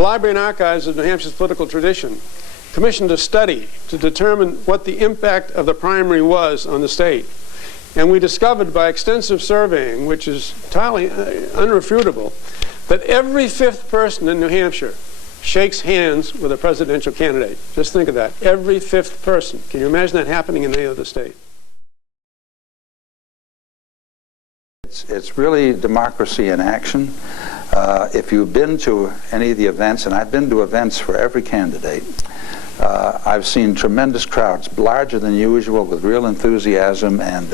The Library and Archives of New Hampshire's political tradition commissioned a study to determine what the impact of the primary was on the state. And we discovered by extensive surveying, which is entirely unrefutable, that every fifth person in New Hampshire shakes hands with a presidential candidate. Just think of that. Every fifth person. Can you imagine that happening in any other state? It's really democracy in action. If you've been to any of the events, and I've been to events for every candidate, I've seen tremendous crowds, larger than usual, with real enthusiasm and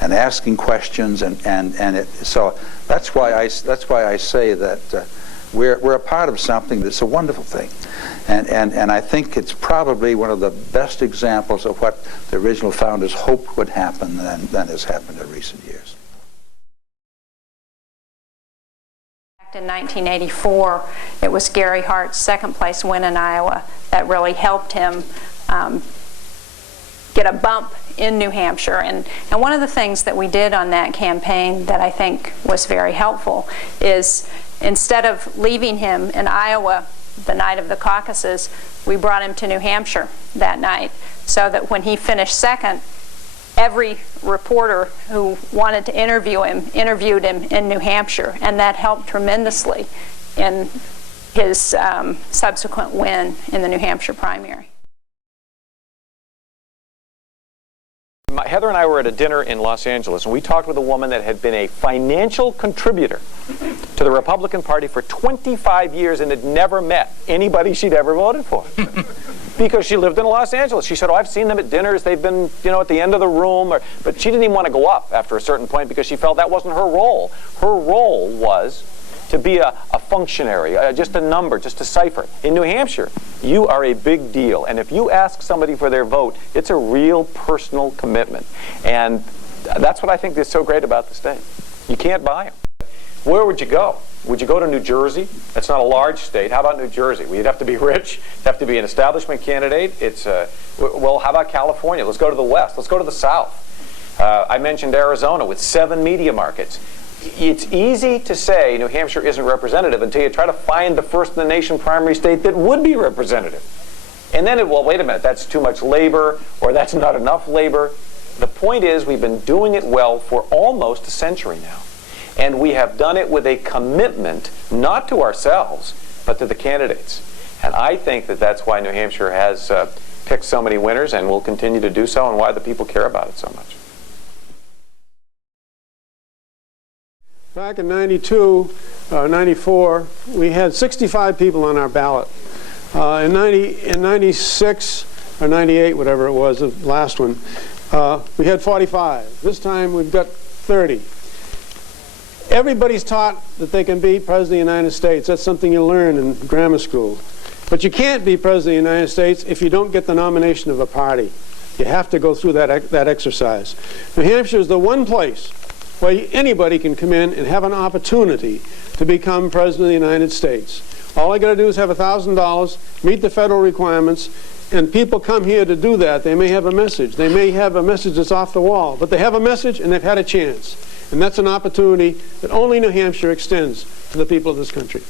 asking questions, so that's why I say that we're a part of something that's a wonderful thing, and I think it's probably one of the best examples of what the original founders hoped would happen than has happened in recent years. In 1984, it was Gary Hart's second-place win in Iowa that really helped him get a bump in New Hampshire. And one of the things that we did on that campaign that I think was very helpful is, instead of leaving him in Iowa the night of the caucuses, we brought him to New Hampshire that night, so that when he finished second, every reporter who wanted to interview him interviewed him in New Hampshire, and that helped tremendously in his subsequent win in the New Hampshire primary. Heather and I were at a dinner in Los Angeles, and we talked with a woman that had been a financial contributor to the Republican Party for 25 years and had never met anybody she'd ever voted for. Because she lived in Los Angeles. She said, oh, I've seen them at dinners. They've been, at the end of the room. But she didn't even want to go up after a certain point because she felt that wasn't her role. Her role was to be a functionary, just a number, just a cipher. In New Hampshire, you are a big deal. And if you ask somebody for their vote, it's a real personal commitment. And that's what I think is so great about the state. You can't buy them. Where would you go? Would you go to New Jersey? That's not a large state. How about New Jersey? Well, you'd have to be rich. You'd have to be an establishment candidate. Well, how about California? Let's go to the West. Let's go to the South. I mentioned Arizona with 7 media markets. It's easy to say New Hampshire isn't representative until you try to find the first-in-the-nation primary state that would be representative. And then, well, wait a minute, that's too much labor, or that's not enough labor. The point is, we've been doing it well for almost a century now. And we have done it with a commitment, not to ourselves, but to the candidates. And I think that that's why New Hampshire has picked so many winners and will continue to do so, and why the people care about it so much. Back in 92, 94, we had 65 people on our ballot. In 96 or 98, whatever it was, the last one, we had 45. This time we've got 30. Everybody's taught that they can be President of the United States. That's something you learn in grammar school. But you can't be President of the United States if you don't get the nomination of a party. You have to go through that exercise. New Hampshire is the one place where anybody can come in and have an opportunity to become President of the United States. All I got to do is have $1,000, meet the federal requirements, and people come here to do that. They may have a message. They may have a message that's off the wall, but they have a message and they've had a chance. And that's an opportunity that only New Hampshire extends to the people of this country.